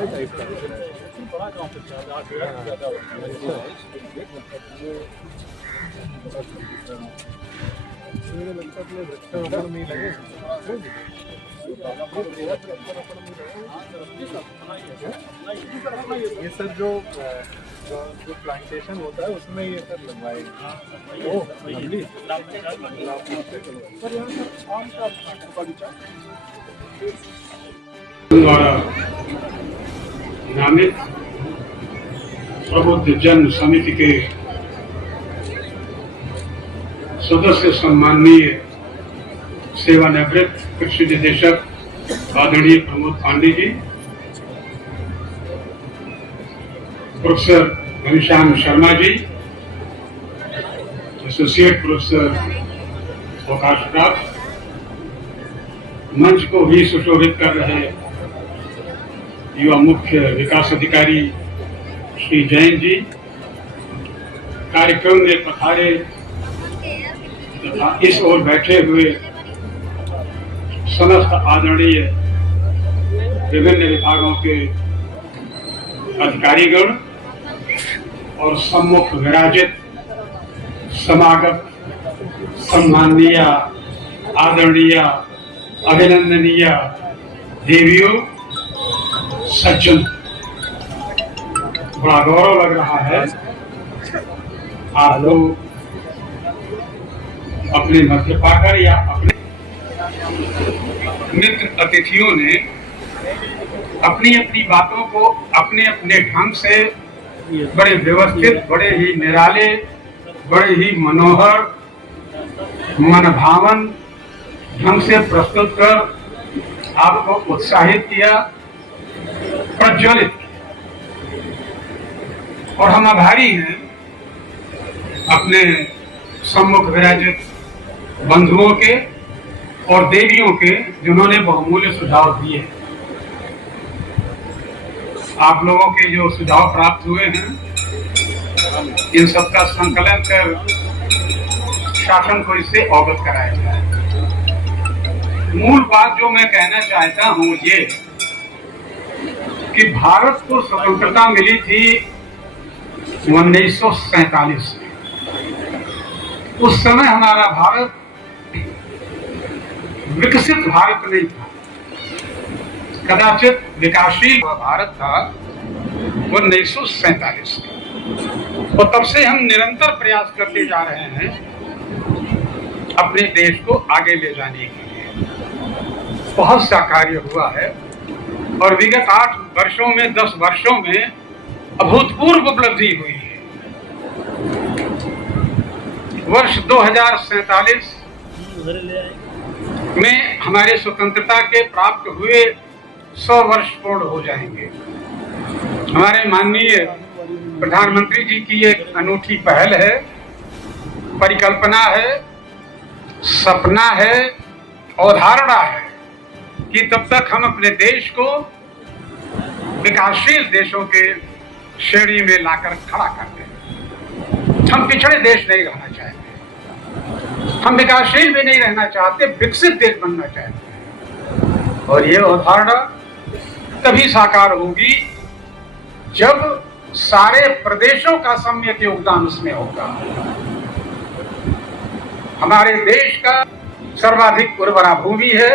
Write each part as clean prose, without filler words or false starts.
ये सर जो प्लांटेशन होता है उसमें ये सर लगवाएंगे। द्वारा नामित प्रबुद्ध जन समिति के सदस्य सम्माननीय सेवानिवृत्त कृषि निदेशक आदरणीय Pramod Pandey ji, professor Ghanshyam Sharma ji, associate professor अवकाश प्राप्त, मंच को भी सुशोभित कर रहे युवा मुख्य विकास अधिकारी श्री जैन जी, कार्यक्रम में पधारे तथा इस ओर बैठे हुए समस्त आदरणीय विभिन्न विभागों के अधिकारीगण और सम्मुख विराजित समागत सम्माननीय आदरणीय अभिनंदनीय देवियों सज्जन, बड़ा गौरव लग रहा है आपको अपने मध्य पाकर या अपने मित्र अतिथियों ने अपनी अपनी बातों को अपने अपने ढंग से बड़े व्यवस्थित, बड़े ही निराले, बड़े ही मनोहर, मनभावन ढंग से प्रस्तुत कर आपको उत्साहित किया, प्रज्वलित किया। और हम आभारी हैं अपने सम्मुख विराजित बंधुओं के और देवियों के, जिन्होंने बहुमूल्य सुझाव दिए। आप लोगों के जो सुझाव प्राप्त हुए हैं, इन सबका संकलन कर शासन को इससे अवगत कराया जाए। मूल बात जो मैं कहना चाहता हूं ये कि भारत को स्वतंत्रता मिली थी 1947 में। उस समय हमारा भारत विकसित भारत नहीं था, कदाचित विकासशील भारत था 1947 में। और तब से हम निरंतर प्रयास करते जा रहे हैं अपने देश को आगे ले जाने के लिए। बहुत सा कार्य हुआ है और विगत 8 वर्षों में, 10 वर्षों में अभूतपूर्व उपलब्धि हुई है। वर्ष 2047 में हमारे स्वतंत्रता के प्राप्त हुए 100 वर्ष पूर्ण हो जाएंगे। हमारे माननीय प्रधानमंत्री जी की एक अनूठी पहल है, परिकल्पना है, सपना है, अवधारणा है कि तब तक हम अपने देश को विकासशील देशों के श्रेणी में लाकर खड़ा कर दें। हम पिछड़े देश नहीं रहना चाहते, हम विकासशील भी नहीं रहना चाहते, विकसित देश बनना चाहते हैं। और ये अवधारणा तभी साकार होगी जब सारे प्रदेशों का सम्मिलित योगदान उसमें होगा। हमारे देश का सर्वाधिक उर्वरा भूमि है,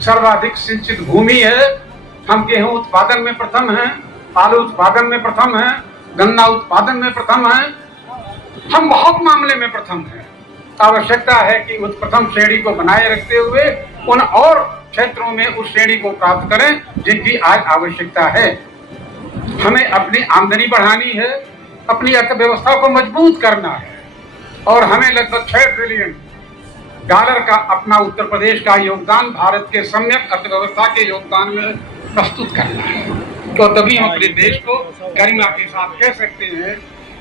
सर्वाधिक सिंचित भूमि है। हम गेहूं उत्पादन में प्रथम हैं, आलू उत्पादन में प्रथम हैं, गन्ना उत्पादन में प्रथम हैं। हम बहुत मामले में प्रथम हैं। आवश्यकता है कि उस प्रथम श्रेणी को बनाए रखते हुए उन और क्षेत्रों में उस श्रेणी को प्राप्त करें जिनकी आज आवश्यकता है। हमें अपनी आमदनी बढ़ानी है, अपनी अर्थव्यवस्था को मजबूत करना है और हमें लगभग 6 ट्रिलियन डॉलर का अपना उत्तर प्रदेश का योगदान भारत के सम्यक अर्थव्यवस्था के योगदान में प्रस्तुत करना है। तो तभी हम अपने देश को गरिमा के साथ कह सकते हैं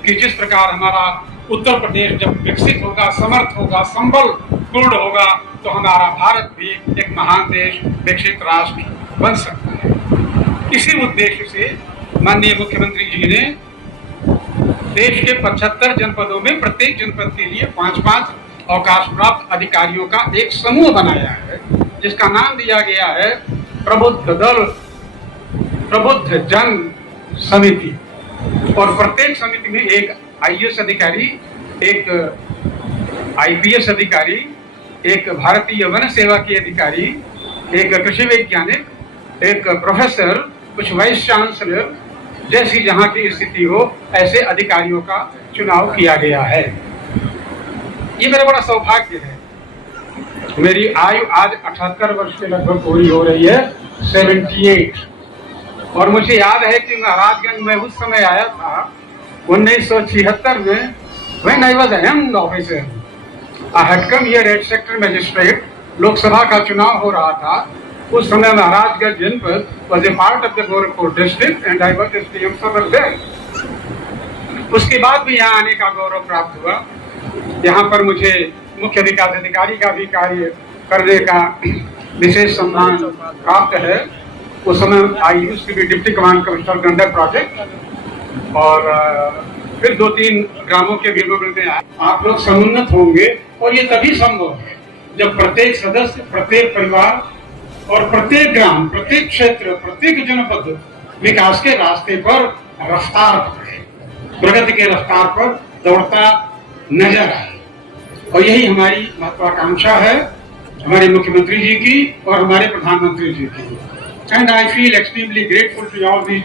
कि जिस प्रकार हमारा उत्तर प्रदेश जब विकसित होगा, समर्थ होगा, संबल पूर्ण होगा, तो हमारा भारत भी एक महान देश, विकसित राष्ट्र बन सकता है। इसी उद्देश्य से माननीय मुख्यमंत्री जी ने देश के 75 जनपदों में प्रत्येक जनपद के लिए 5-5 अवकाश प्राप्त अधिकारियों का एक समूह बनाया है, जिसका नाम दिया गया है प्रबुद्ध दल प्रबुद्ध जन समिति, और प्रत्येक समिति में एक आईएएस अधिकारी, एक आईपीएस अधिकारी, एक भारतीय वन सेवा के अधिकारी, एक कृषि वैज्ञानिक, एक प्रोफेसर, कुछ वाइस चांसलर, जैसी जहां की स्थिति हो ऐसे अधिकारियों का चुनाव किया गया है। ये मेरा बड़ा सौभाग्य है। मेरी आयु आज 78 वर्ष के लगभग पूरी हो रही है, 78। और मुझे याद है कि महाराजगंज में उस समय आया था 1976 में, when I was a young officer, I had come here as sector magistrate। Lok Sabha का चुनाव हो रहा था उस समय। महाराजगंज जनपद was a part of the Gorakhpur district and I was SPM सदर there। उसके बाद भी यहाँ आने का गौरव प्राप्त हुआ। यहाँ पर मुझे मुख्य विकास अधिकारी का भी कार्य करने का विशेष सम्मान प्राप्त है। उस समय I used to be deputy command commissioner conduct project, और फिर 2-3 ग्रामों के भी में आए। आप लोग समुन्नत होंगे, और ये तभी संभव है जब प्रत्येक सदस्य, प्रत्येक परिवार और प्रत्येक ग्राम, प्रत्येक क्षेत्र, प्रत्येक जनपद विकास के रास्ते पर रफ्तार पकड़े, प्रगति के रफ्तार पर दौड़ता नजर आए। और यही हमारी महत्वाकांक्षा है, हमारे मुख्यमंत्री जी की और हमारे प्रधानमंत्री जी की। And I feel extremely grateful to all the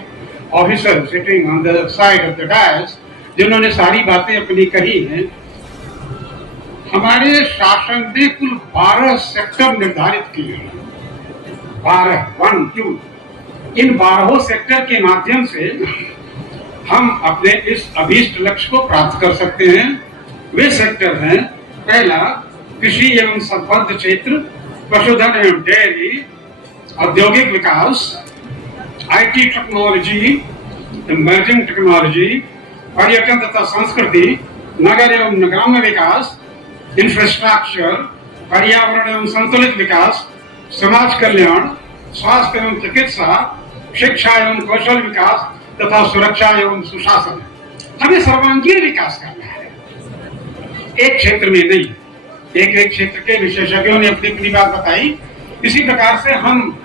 officers sitting on the side of the dais, जिन्होंने सारी बातें अपनी कही हैं। हमारे शासन ने कुल 12 सेक्टर निर्धारित किए हैं, 12, 1, 2। इन 12 सेक्टर के माध्यम से हम अपने इस अभीष्ट लक्ष्य को प्राप्त कर सकते हैं। वे सेक्टर हैं, पहला कृषि एवं संबद्ध क्षेत्र, पशुधन एवं डेयरी, औद्योगिक विकास, आईटी टेक्नोलॉजी, इमर्जिंग टेक्नोलॉजी, पर्यटन तथा संस्कृति, नगर एवं ग्राम्य विकास, इंफ्रास्ट्रक्चर, पर्यावरण एवं संतुलित विकास, समाज कल्याण, स्वास्थ्य एवं चिकित्सा, शिक्षा एवं कौशल विकास तथा सुरक्षा एवं सुशासन। हमें सर्वांगीण विकास करना है, एक क्षेत्र में नहीं। एक क्षेत्र के विशेषज्ञों ने अपनी अपनी बात बताई। इसी प्रकार से हम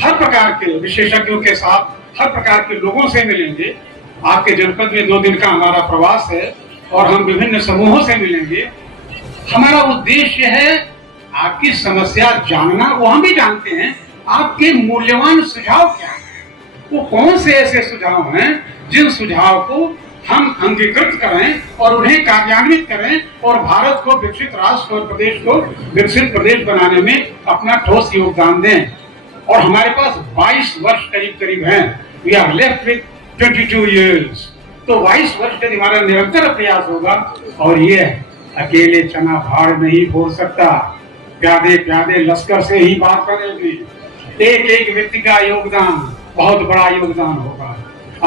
हर प्रकार के विशेषज्ञों के साथ, हर प्रकार के लोगों से मिलेंगे। आपके जनपद में 2 दिन का हमारा प्रवास है और हम विभिन्न समूहों से मिलेंगे। हमारा उद्देश्य है आपकी समस्या जानना, वो हम भी जानते हैं। आपके मूल्यवान सुझाव क्या है, वो कौन से ऐसे सुझाव हैं जिन सुझाव को हम अंगीकृत करें और उन्हें कार्यान्वित करें और भारत को विकसित राष्ट्र और प्रदेश को विकसित प्रदेश बनाने में अपना ठोस योगदान दें। और हमारे पास 22 वर्ष करीब हैं। We are left with 22 years। तो 22 वर्ष के हमारा निरंतर प्रयास होगा। और ये अकेले चना भाड़ नहीं फोड़ सकता, प्यादे प्यादे लश्कर से ही बात करेगी। एक एक व्यक्ति का योगदान बहुत बड़ा योगदान होगा।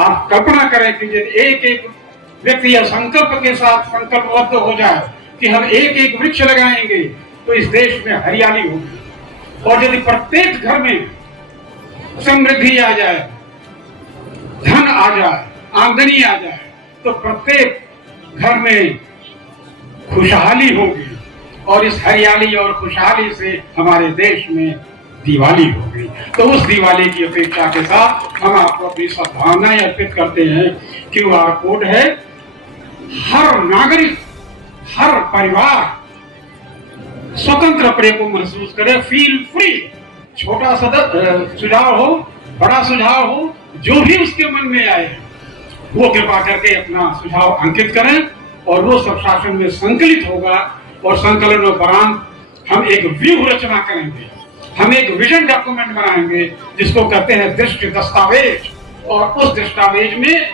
आप कल्पना करें कि यदि एक एक व्यक्ति या संकल्प के साथ संकल्पबद्ध हो जाए कि हम एक एक वृक्ष लगाएंगे तो इस देश में हरियाली होगी। और यदि प्रत्येक घर में समृद्धि आ जाए, धन आ जाए, आमदनी आ जाए, तो प्रत्येक घर में खुशहाली होगी। और इस हरियाली और खुशहाली से हमारे देश में दिवाली होगी। तो उस दिवाली की अपेक्षा के साथ हम आपको अपनी सद्भावनाएं अर्पित करते हैं। QR कोड है, हर नागरिक, हर परिवार स्वतंत्र अपने को महसूस करे, फील फ्री। छोटा सुझाव हो, बड़ा सुझाव हो, जो भी उसके मन में आए वो कृपा करके अपना सुझाव अंकित करें और वो सब शासन में संकलित होगा। और संकलन उपरांत हम एक व्यूह रचना करेंगे, हम एक विजन डॉक्यूमेंट बनाएंगे जिसको कहते हैं दृष्टि दस्तावेज। और उस दस्तावेज में